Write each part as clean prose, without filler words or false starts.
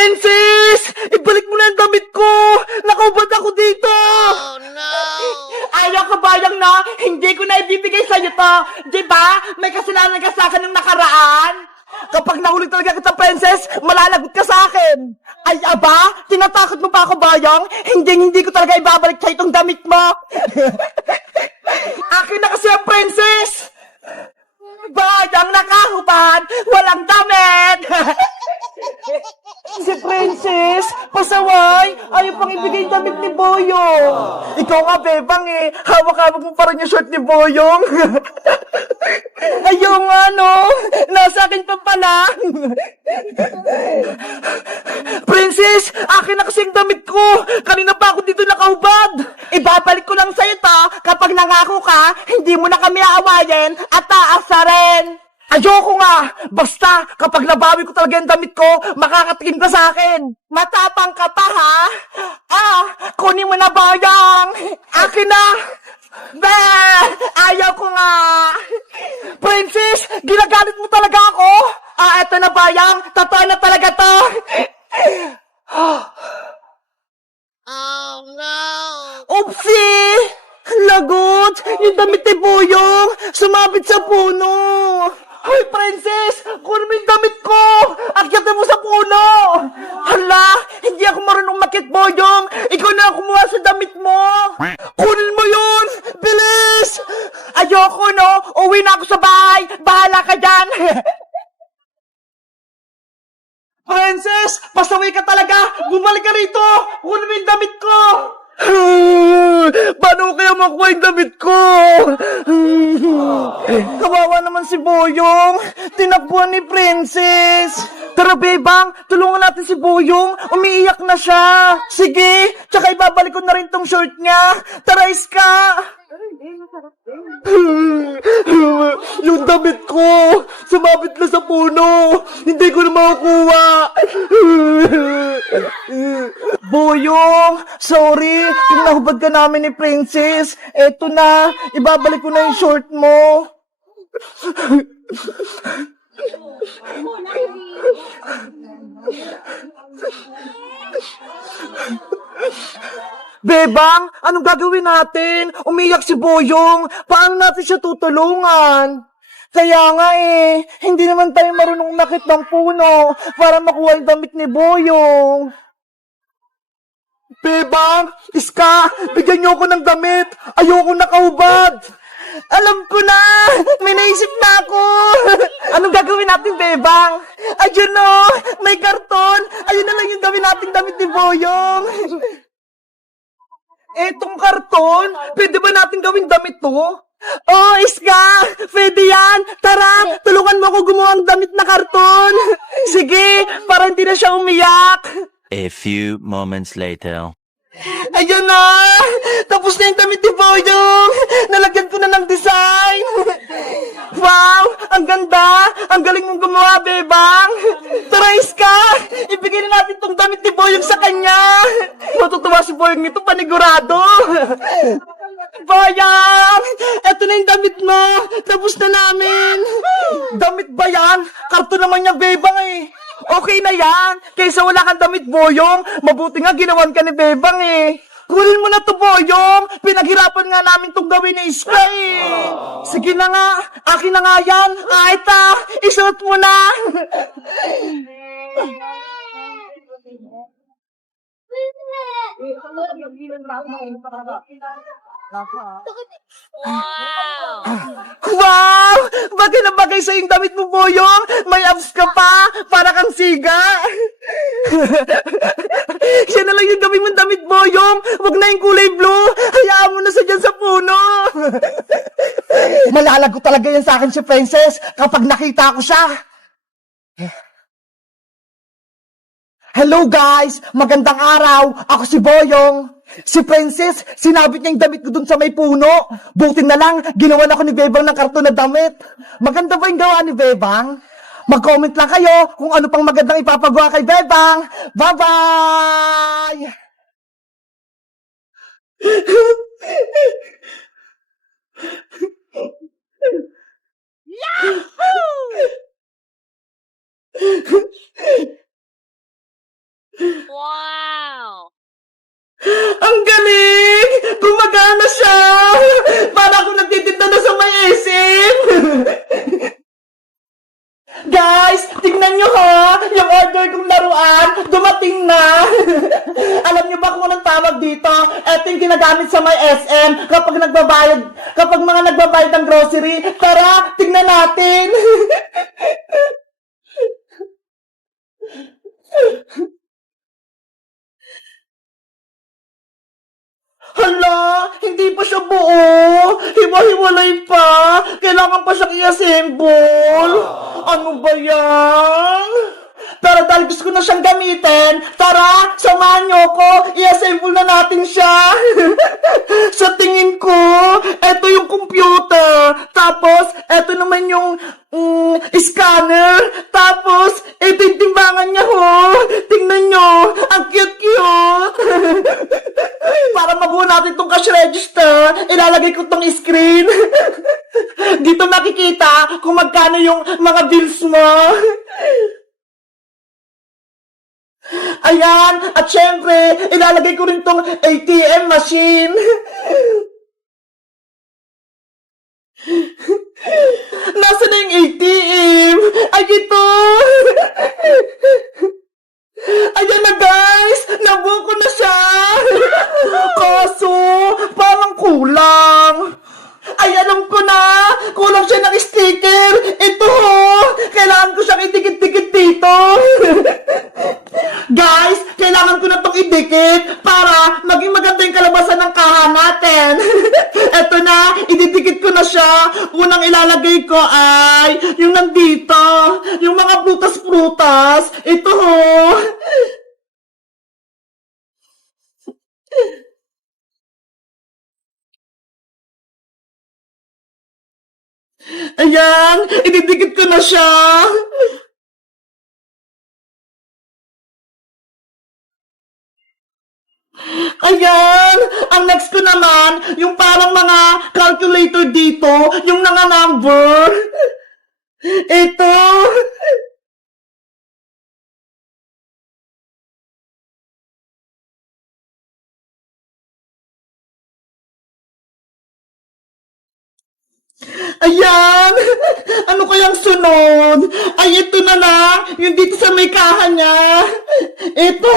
Princess! Ibalik mo na ang damit ko! Nakaubad ako dito! Oh no! Ayaw ka bayang na, hindi ko na ibibigay sa'yo to. Di ba? May kasalanan ka sa akin ng nakaraan. Kapag nahuli talaga kita, Princess, malalagot ka sa akin. Ay, aba? Tinatakot mo pa ako, bayang? Hindi ko talaga ibabalik sa'yo itong damit mo. Akin na kasi ang Princess! Bayang nakahubad, walang damit! Si Princess, pasaway, ayaw pang ibigay yung damit ni Boyong. Ikaw nga, Bebang eh, hawak-hawak mo pa rin yung shirt ni Boyong. Ayaw nga, no? Nasa akin pa pala. Princess, akin na kasi yung damit ko. Kanina pa ako dito nakahubad. Ibabalik ko lang sa'yo to kapag nangako ka, hindi mo na kami aawayin at taas na rin. Ayoko nga! Basta, kapag nabawi ko talaga yung damit ko, makakatikim ka sa akin. Matapang ka pa, ha? Kunin mo na, bayang! Akin na! Be! Ayaw ko nga! Princess, ginagalit mo talaga ako? Eto na, bayang! Totoo na talaga to! Oh no! Oopsie! Lagot! Yung damit ni Boyong! Sumabit sa puno! Hoy, Princess! Kunin mo yung damit ko! Akyatin mo sa puno! Hala! Hindi ako marunong makit, Boyong! Ikaw na ang kumuha sa damit mo! Kunin mo yun! Bilis! Ayoko, no? Uwi na ako sa bahay! Bahala ka dyan! Princess! Pasaway ka talaga! Bumalik ka rito! Kunin mo yung damit ko! Paano kaya makuha yung damit ko? Kawawa naman si Boyong. Tinakbuhan ni Princess. Tara, Bebang, tulungan natin si Boyong. Umiiyak na siya. Sige, tsaka ibabalik ko na rin tong short niya. Tara, Iska. Yung damit ko, sumabit na sa puno. Hindi ko na makukuha. Boyong, sorry. Kung nahubad ka namin ni Princess, eto na, ibabalik ko na yung short mo. Bebang, anong gagawin natin? Umiyak si Boyong. Paano natin siya tutulungan? Kaya nga eh, hindi naman tayo marunong umakit ng puno para makuha yung damit ni Boyong. Bebang, Iska, bigyan niyo ako ng damit. Ayoko nakahubad. Alam ko na! May naisip na ako! Anong gagawin natin, Bebang? Ayun o! May karton! Ayun na lang yung gawin natin damit ni Boyong! Etong karton? Pwede ba natin gawin damit to? Oh, Iska! Pwede yan! Tara! Tulungan mo ako gumawa ng damit na karton! Sige! Para hindi na siya umiyak! A few moments later. Ayun na! Tapos na yung damit ni Boyong! Nalagyan ko na ng design! Wow! Ang ganda! Ang galing mong gumawa, Bebang! Tara, Iska! Ibigay na natin tong damit ni Boyong sa kanya! Matutuwa si Boyong nito, panigurado! Boyong! Eto na yung damit mo! Tapos na namin! Damit ba yan? Karton naman niya, Bebang eh! Okay na yan! Kaysa wala kang damit, Boyong! Mabuti nga ginawan ka ni Bebang eh! Kunin mo na to, Boyong! Pinaghirapan nga namin tong gawin ni Iska eh! Sige na nga! Akin na nga yan! Ita! Isuot mo na! Wow! Wow! Bagay na bagay sa yung damit mo, Boyong! May abs ka pa! Para kang siga! Siya na lang yung gawin mong damit, Boyong! Huwag na yung kulay blue! Hayaan mo na sa dyan sa puno! Malalago talaga yan sa akin si Princess kapag nakita ko siya! Hello guys! Magandang araw! Ako si Boyong! Si Princess, sinabit niya yung damit ko dun sa may puno. Buti na lang, ginawa na ako ni Bebang ng karton na damit. Maganda ba yung gawa ni Bebang? Mag-comment lang kayo kung ano pang magandang ipapagawa kay Bebang. Bye-bye! Yahoo! Wow! Ang galing! Gumagana siya! Para akong nagtitinda na sa may SM! Guys, tingnan nyo ha! Yung order kong laruan, dumating na! Alam nyo ba kung anong tawag dito? Ito yung ginagamit sa may SM kapag mga nagbabayad ng grocery. Tara, tingnan natin! Hala, hindi pa siya buo. Hiwa-hiwalay pa. Kailangan pa siyang i-assemble. Ano ba yan? Pero dahil gusto ko na siyang gamitin, tara, samahan niyo ko. I-assemble na natin siya. Sa tingin ko, eto yung computer. Tapos, eto naman yung scanner. Tapos, eto yung timbangan niya ho. Tingnan niyo, ang cute-cute. Para mabuo natin tong cash register, ilalagay ko tong screen. Dito makikita kung magkano yung mga bills mo. Ayan, at syempre, ilalagay ko rin tong ATM machine. Nasaan na yung ATM? Ay, ito! Ayan na guys! Nabuo ko na siya! Kaso, parang kulang. Ay, alam ko na! Kulang siya ng sticker! Ito ho! Kailangan ko siyang idikit-dikit dito! Guys, kailangan ko na itong idikit para maging maganda yung kalabasan ng kaha natin. Eto na, ididikit ko na siya. Unang ilalagay ko ay yung nandito, yung mga prutas-prutas. Ito ho. Ayan, ididikit ko na siya. Ayan! Ang next ko naman, yung parang mga calculator dito, yung nanga-number. Ito. Ayan! Ano kayang sunod? Ay, ito na lang, yung dito sa may kaha niya. Ito.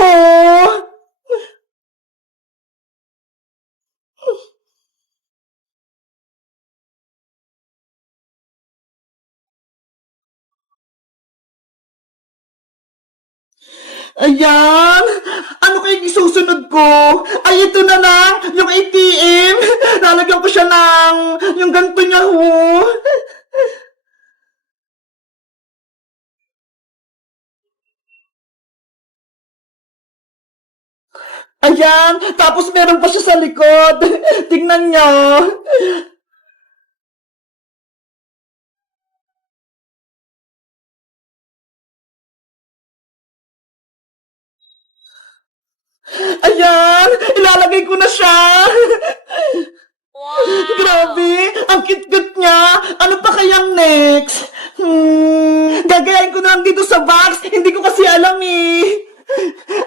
Ayan! Ano kayang isusunod ko? Ay, ito na lang! Yung ATM! Lalagyan ko siya ng yung ganito niya ho. Ayan! Tapos meron pa siya sa likod. Tingnan niyo. Ayan! Ilalagay ko na siya! Wow! Grabe! Ang cute-cute niya! Ano pa kayang next? Gagayain ko na lang dito sa box. Hindi ko kasi alam eh.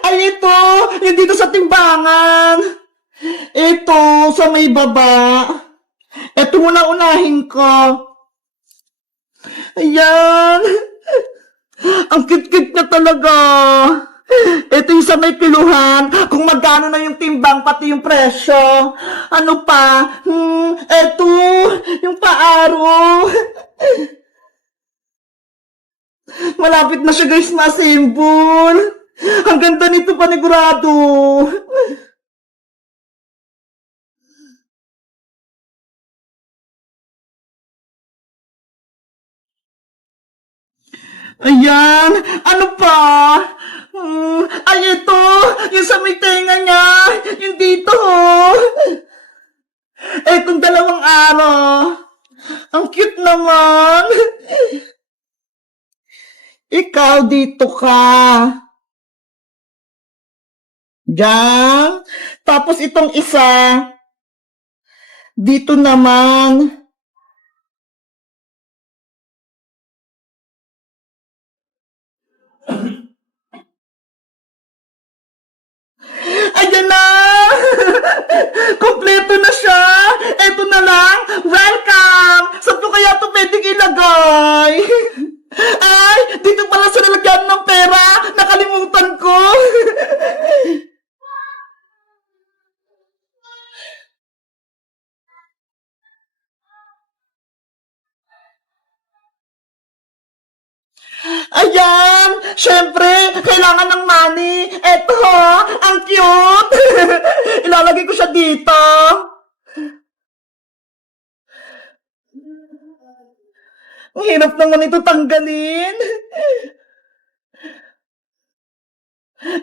Ay, ito! Yung dito sa timbangan. Ito, sa may baba. Ito muna unahin ko. Ayan! Ang cute-cute niya talaga. Ito yung sa may piluhan, kung magkano na yung timbang, pati yung presyo. Ano pa? Eto, yung paaro. Malapit na siya guys ma-assemble. Ang ganda nito panigurado. Ayan, ano pa? Ay, ito, yung sa may tenga niya, yung dito, oh. Etong dalawang araw. Ang cute naman. Ikaw, dito ka. Diyan. Tapos itong isa, dito naman. nilagay? Ay, dito pala sa nilagyan ng pera. Nakalimutan ko. Ayan! Siyempre, kailangan ng money. Eto, ang cute! Ilalagay ko siya dito. Ang hirap naman ito tanggalin.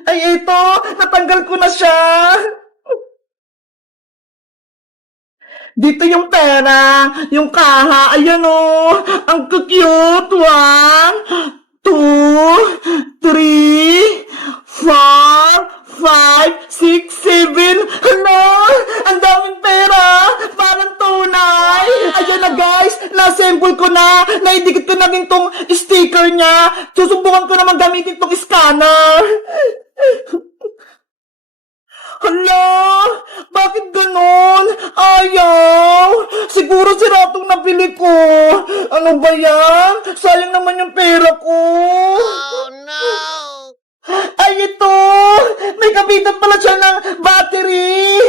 Ay, ito! Natanggal ko na siya. Dito yung pera, yung kaha, ayan o, ang cute. 1, 2, 3, 4, 5, 6, 7. Hala, ang daming pera, parang tunay. Ayan na guys, na-assemble ko na, naidikit ko na din tong sticker niya. Susubukan ko naman gamitin tong scanner. Hala, bakit ganon? Ayaw. Siguro sira tong nabili ko. Ano ba yan? Sayang naman yung pera ko. Oh no! Ay, ito! May kapitan pala siya ng battery!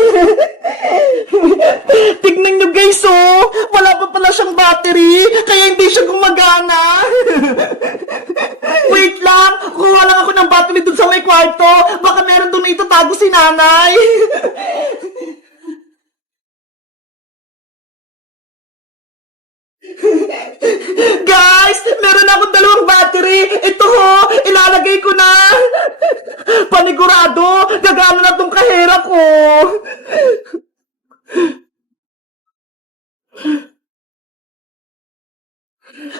Tignan nyo guys, oh! Wala pa pala siyang battery, kaya hindi siya gumagana! Wait lang! Kuha lang ako ng battery dun sa may kwarto! Baka meron dun itatago si nanay! Guys, meron akong 2 battery. Ito ho, ilalagay ko na. Panigurado, gagana na tong kahera ko.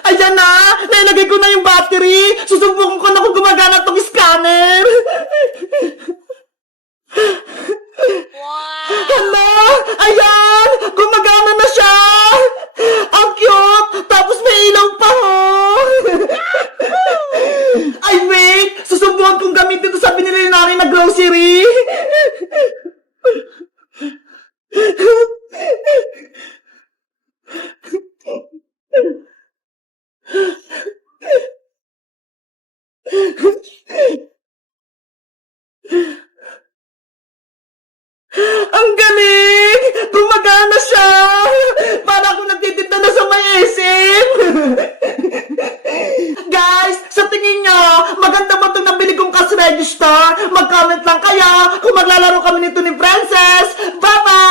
Ayan na, nailagay ko na yung battery. Susubukan ko na kung gumagana tong scanner. Wow! Hala! Ayan! Gumagana na siya! Ang cute! Tapos may ilaw pa ho! Ay, wait! Susubukan kong gamitin ito sa binili namin na grocery! Ang galing! Gumagana siya! Para akong nagtitinda na sa may SM! Guys, sa tingin nyo, maganda ba itong nabili kong cash register? Mag-comment lang kaya kung maglalaro kami nito ni Princess! Bye-bye!